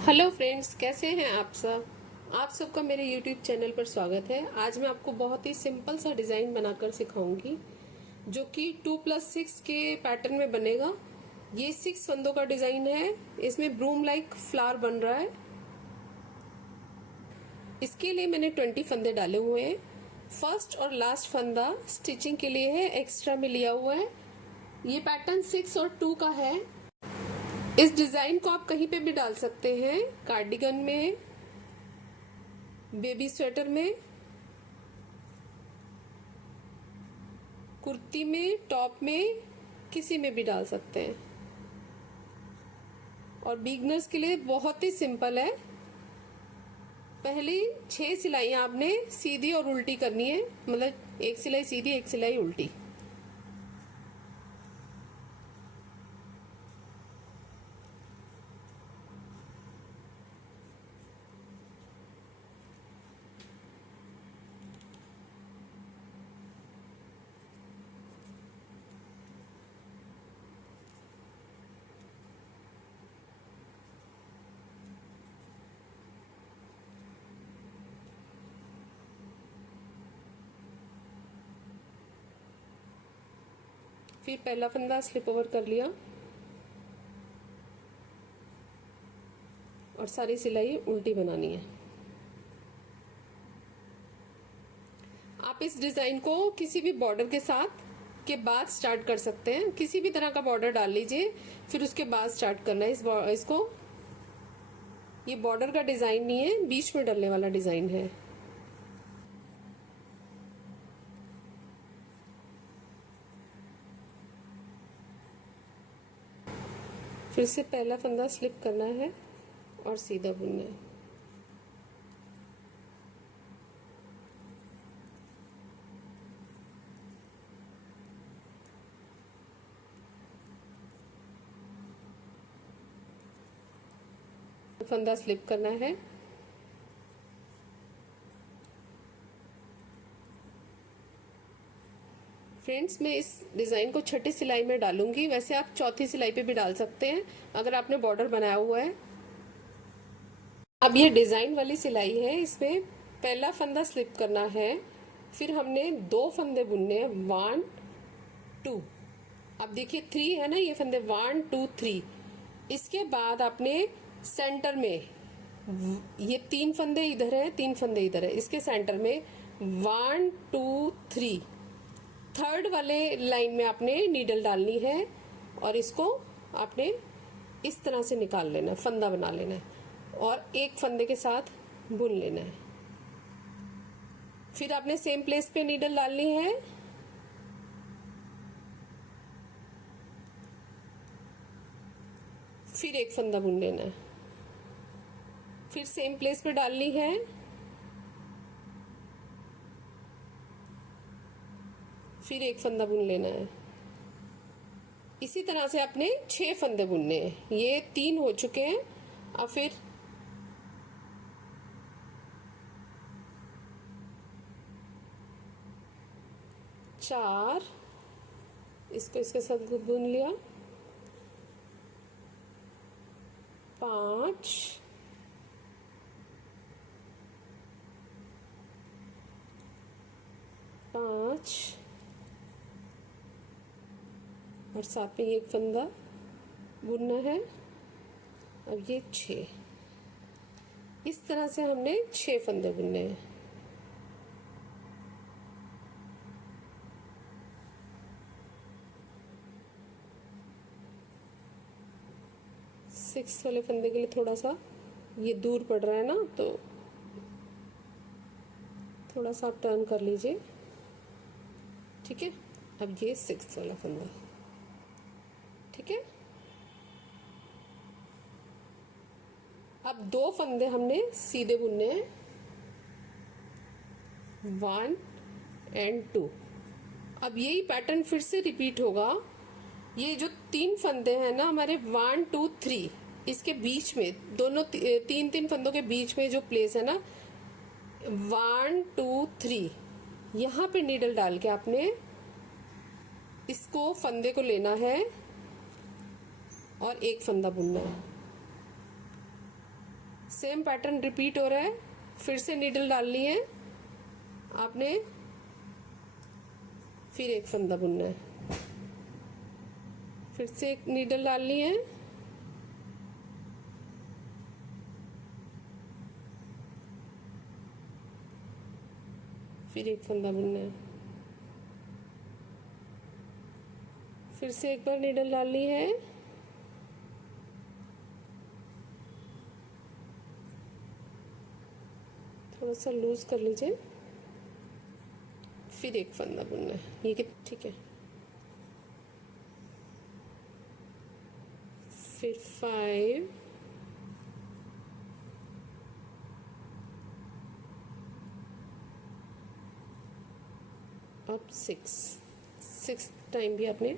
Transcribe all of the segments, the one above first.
Hello friends, कैसे हैं आप सब। आप सबका मेरे यूट्यूब चैनल पर स्वागत है। आज मैं आपको बहुत ही सिंपल सा डिज़ाइन बनाकर सिखाऊंगी जो कि 2+6 के पैटर्न में बनेगा। ये 6 फंदों का डिज़ाइन है। इसमें ब्रूम लाइक फ्लावर बन रहा है। इसके लिए मैंने 20 फंदे डाले हुए हैं। फर्स्ट और लास्ट फंदा स्टिचिंग के लिए है, एक्स्ट्रा में लिया हुआ है। ये पैटर्न 6 और 2 का है। इस डिजाइन को आप कहीं पे भी डाल सकते हैं, कार्डिगन में, बेबी स्वेटर में, कुर्ती में, टॉप में, किसी में भी डाल सकते हैं। और बिगनर्स के लिए बहुत ही सिंपल है। पहली 6 सिलाइयां आपने सीधी और उल्टी करनी है, मतलब एक सिलाई सीधी एक सिलाई उल्टी। फिर पहला फंदा स्लिप ओवर कर लिया और सारी सिलाई उल्टी बनानी है। आप इस डिजाइन को किसी भी बॉर्डर के साथ के बाद स्टार्ट कर सकते हैं। किसी भी तरह का बॉर्डर डाल लीजिए, फिर उसके बाद स्टार्ट करना है इसको। ये बॉर्डर का डिजाइन नहीं है, बीच में डलने वाला डिजाइन है। फिर से पहला फंदा स्लिप करना है और सीधा बुनना है। फंदा स्लिप करना है। फ्रेंड्स, मैं इस डिजाइन को छठी सिलाई में डालूंगी। वैसे आप चौथी सिलाई पे भी डाल सकते हैं अगर आपने बॉर्डर बनाया हुआ है। अब ये डिजाइन वाली सिलाई है, इसमें पहला फंदा स्लिप करना है। फिर हमने 2 फंदे बुनने हैं, 1 2। अब देखिए 3 है ना, ये फंदे 1 2 3। इसके बाद आपने सेंटर में ये 3 फंदे इधर है, 3 फंदे इधर है, इसके सेंटर में 1 2 3 थर्ड वाले लाइन में आपने नीडल डालनी है और इसको आपने इस तरह से निकाल लेना है, फंदा बना लेना है और एक फंदे के साथ बुन लेना है। फिर आपने सेम प्लेस पे नीडल डालनी है, फिर एक फंदा बुन लेना है, फिर सेम प्लेस पे डालनी है, फिर एक फंदा बुन लेना है। इसी तरह से आपने 6 फंदे बुनने हैं। ये 3 हो चुके हैं। अब फिर चार, इसको इसके साथ बुन लिया, 5, 5 और साथ में एक फंदा बुनना है। अब ये 6, इस तरह से हमने 6 फंदे बुनने हैं। सिक्स वाले फंदे के लिए थोड़ा सा ये दूर पड़ रहा है ना, तो थोड़ा सा आप टर्न कर लीजिए। ठीक है, अब ये 6 वाला फंदा, ठीक है। अब 2 फंदे हमने सीधे बुनने हैं, 1 और 2। अब यही पैटर्न फिर से रिपीट होगा। ये जो 3 फंदे हैं ना हमारे, 1 2 3, इसके बीच में दोनों 3 फंदों के बीच में जो प्लेस है ना, 1 2 3, यहाँ पे नीडल डाल के आपने इसको फंदे को लेना है और एक फंदा बुनना है। सेम पैटर्न रिपीट हो रहा है, फिर से नीडल डालनी है आपने, फिर एक फंदा बुनना है, फिर से एक नीडल डालनी है, फिर एक फंदा बुनना है, फिर से एक बार नीडल डालनी है, थोड़ा सा लूज कर लीजिए, फिर एक फंदा बुनना है। ये कि ठीक है, फिर 5, अब 6 टाइम भी आपने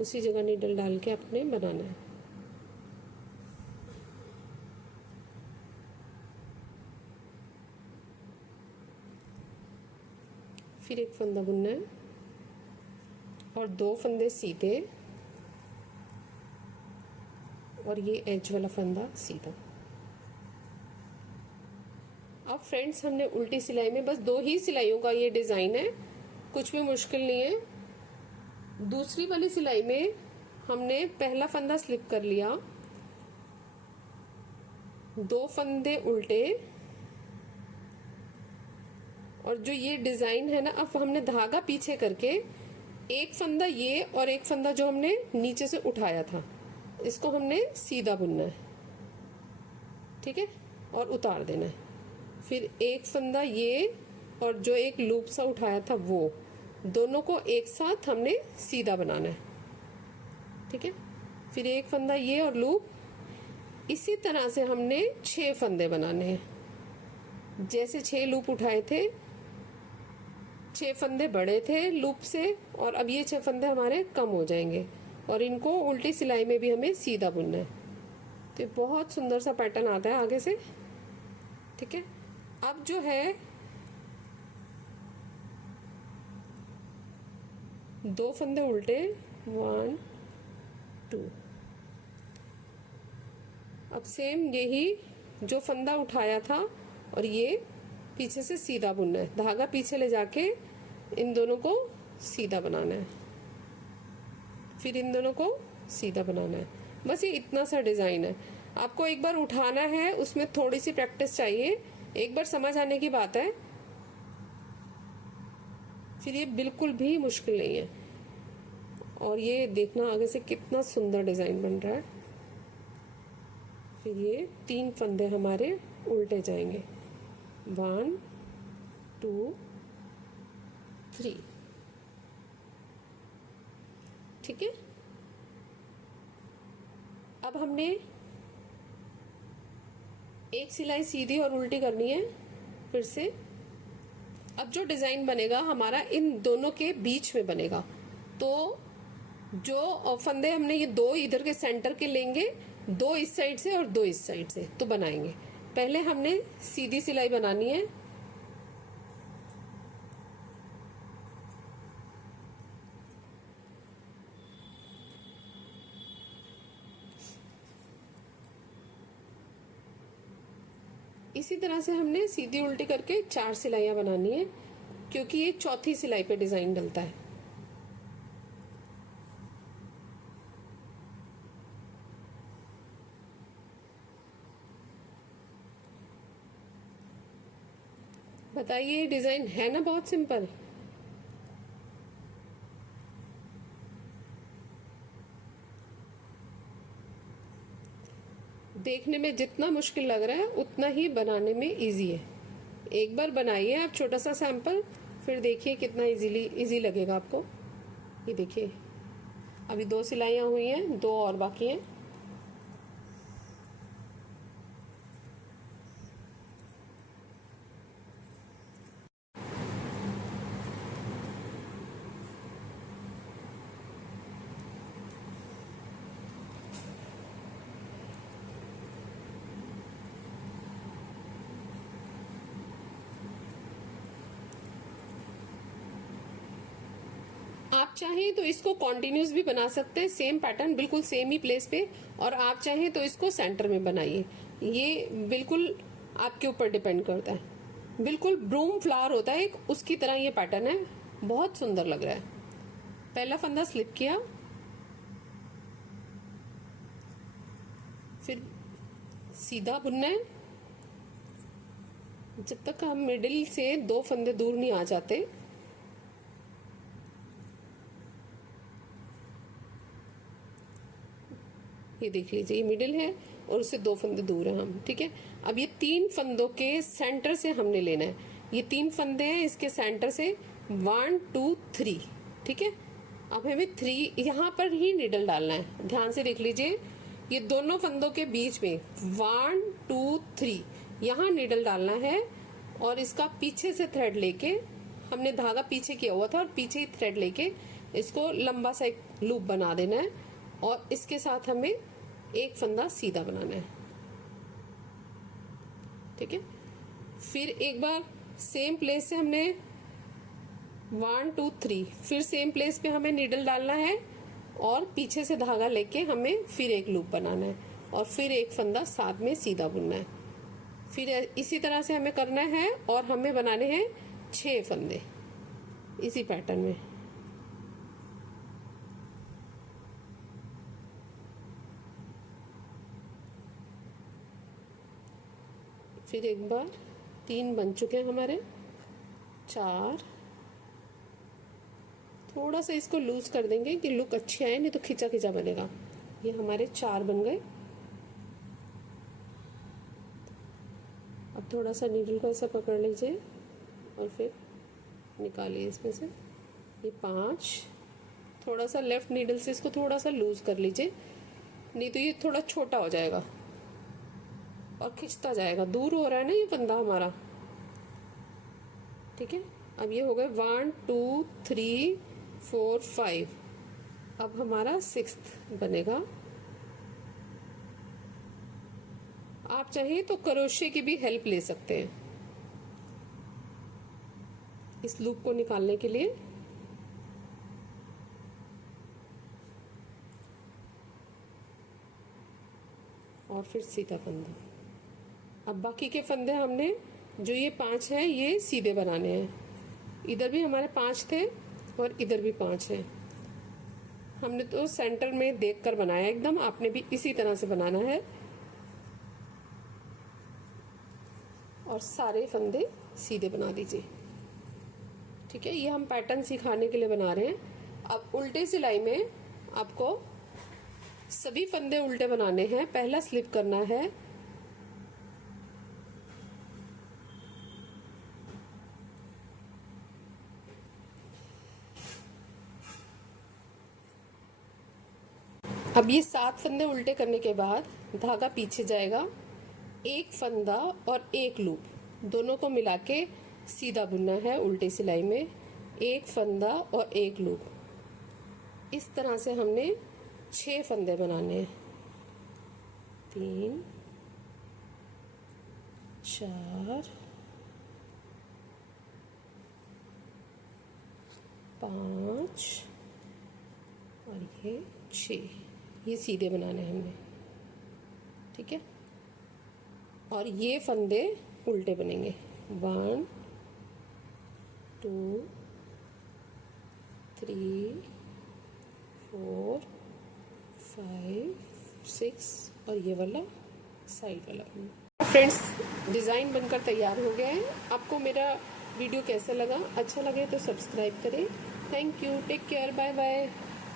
उसी जगह नीडल डाल के आपने बनाना है। फिर एक फंदा बुनना है और 2 फंदे सीधे और ये एज वाला फंदा सीधा। अब फ्रेंड्स, हमने उल्टी सिलाई में बस 2 ही सिलाइयों का ये डिजाइन है, कुछ भी मुश्किल नहीं है। दूसरी वाली सिलाई में हमने पहला फंदा स्लिप कर लिया, 2 फंदे उल्टे, और जो ये डिजाइन है ना, अब हमने धागा पीछे करके एक फंदा ये और एक फंदा जो हमने नीचे से उठाया था, इसको हमने सीधा बुनना है, ठीक है, और उतार देना है। फिर एक फंदा ये और जो एक लूप सा उठाया था वो, दोनों को एक साथ हमने सीधा बनाना है, ठीक है। फिर एक फंदा ये और लूप, इसी तरह से हमने 6 फंदे बनाने हैं। जैसे 6 लूप उठाए थे, 6 फंदे बड़े थे लूप से, और अब ये 6 फंदे हमारे कम हो जाएंगे, और इनको उल्टी सिलाई में भी हमें सीधा बुनना है। तो बहुत सुंदर सा पैटर्न आता है आगे से, ठीक है। अब जो है 2 फंदे उल्टे, 1 2, अब सेम यही जो फंदा उठाया था और ये पीछे से सीधा बुनना है, धागा पीछे ले जाके इन दोनों को सीधा बनाना है, फिर इन दोनों को सीधा बनाना है। बस ये इतना सा डिजाइन है। आपको एक बार उठाना है, उसमें थोड़ी सी प्रैक्टिस चाहिए, एक बार समझ आने की बात है, फिर ये बिल्कुल भी मुश्किल नहीं है। और ये देखना आगे से कितना सुंदर डिजाइन बन रहा है। फिर ये 3 फंदे हमारे उल्टे जाएंगे, 1 2 3, ठीक है। अब हमने एक सिलाई सीधी और उल्टी करनी है फिर से। अब जो डिजाइन बनेगा हमारा इन दोनों के बीच में बनेगा, तो जो फंदे हमने ये 2 इधर के सेंटर के लेंगे, 2 इस साइड से और 2 इस साइड से, तो बनाएंगे। पहले हमने सीधी सिलाई बनानी है, इसी तरह से हमने सीधी उल्टी करके 4 सिलाइयां बनानी है, क्योंकि ये चौथी सिलाई पे डिजाइन डलता है। बताइए, डिजाइन है ना बहुत सिंपल। देखने में जितना मुश्किल लग रहा है उतना ही बनाने में इजी है। एक बार बनाइए आप छोटा सा सैंपल, फिर देखिए कितना इजी लगेगा आपको। ये देखिए, अभी 2 सिलाइयां हुई हैं, 2 और बाकी हैं। आप चाहें तो इसको कॉन्टिन्यूस भी बना सकते हैं, सेम पैटर्न बिल्कुल सेम ही प्लेस पे, और आप चाहें तो इसको सेंटर में बनाइए। ये बिल्कुल आपके ऊपर डिपेंड करता है। बिल्कुल ब्रूम फ्लावर होता है एक, उसकी तरह ये पैटर्न है, बहुत सुंदर लग रहा है। पहला फंदा स्लिप किया, फिर सीधा बुनना है जब तक हम मिडिल से 2 फंदे दूर नहीं आ जाते। ये देख लीजिए, ये मिडिल है और उससे 2 फंदे दूर है हम, ठीक है। अब ये 3 फंदों के सेंटर से हमने लेना है। ये 3 फंदे हैं, इसके सेंटर से 1 2 3, ठीक है। अब हमें 3 यहाँ पर ही नीडल डालना है, ध्यान से देख लीजिए। ये दोनों फंदों के बीच में 1 2 3 यहाँ नीडल डालना है और इसका पीछे से थ्रेड लेके, हमने धागा पीछे किया हुआ था और पीछे ही थ्रेड लेके इसको लंबा सा एक लूप बना देना है और इसके साथ हमें एक फंदा सीधा बनाना है, ठीक है। फिर एक बार सेम प्लेस से हमने 1 2 3, फिर सेम प्लेस पे हमें नीडल डालना है और पीछे से धागा लेके हमें फिर एक लूप बनाना है और फिर एक फंदा साथ में सीधा बुनना है। फिर इसी तरह से हमें करना है और हमें बनाने हैं 6 फंदे इसी पैटर्न में। फिर एक बार 3 बन चुके हैं हमारे, 4, थोड़ा सा इसको लूज कर देंगे कि लुक अच्छी आए, नहीं तो खिंचा खिंचा बनेगा। ये हमारे 4 बन गए। अब थोड़ा सा नीडल को ऐसा पकड़ लीजिए और फिर निकालिए इसमें से। ये 5, थोड़ा सा लेफ्ट नीडल से इसको थोड़ा सा लूज कर लीजिए, नहीं तो ये थोड़ा छोटा हो जाएगा और खिंचता जाएगा। दूर हो रहा है ना ये फंदा हमारा, ठीक है। अब ये हो गए 1 2 3 4 5। अब हमारा 6th बनेगा। आप चाहें तो क्रोशे की भी हेल्प ले सकते हैं इस लूप को निकालने के लिए। और फिर सीधा फंदा। अब बाकी के फंदे हमने, जो ये 5 हैं, ये सीधे बनाने हैं। इधर भी हमारे 5 थे और इधर भी 5 हैं। हमने तो सेंटर में देखकर बनाया एकदम, आपने भी इसी तरह से बनाना है और सारे फंदे सीधे बना दीजिए, ठीक है। ये हम पैटर्न सिखाने के लिए बना रहे हैं। अब उल्टे सिलाई में आपको सभी फंदे उल्टे बनाने हैं। पहला स्लिप करना है, अब ये 7 फंदे उल्टे करने के बाद धागा पीछे जाएगा, एक फंदा और एक लूप दोनों को मिला के सीधा बुनना है उल्टी सिलाई में। एक फंदा और एक लूप, इस तरह से हमने 6 फंदे बनाने हैं। 3 4 5 और ये 6, ये सीधे बनाने हैं हमने, ठीक है। और ये फंदे उल्टे बनेंगे। 1 2 3 4 5 6 और ये वाला साइड वाला। फ्रेंड्स, डिज़ाइन बनकर तैयार हो गया है। आपको मेरा वीडियो कैसा लगा? अच्छा लगे तो सब्सक्राइब करें। Thank you, take care, bye bye.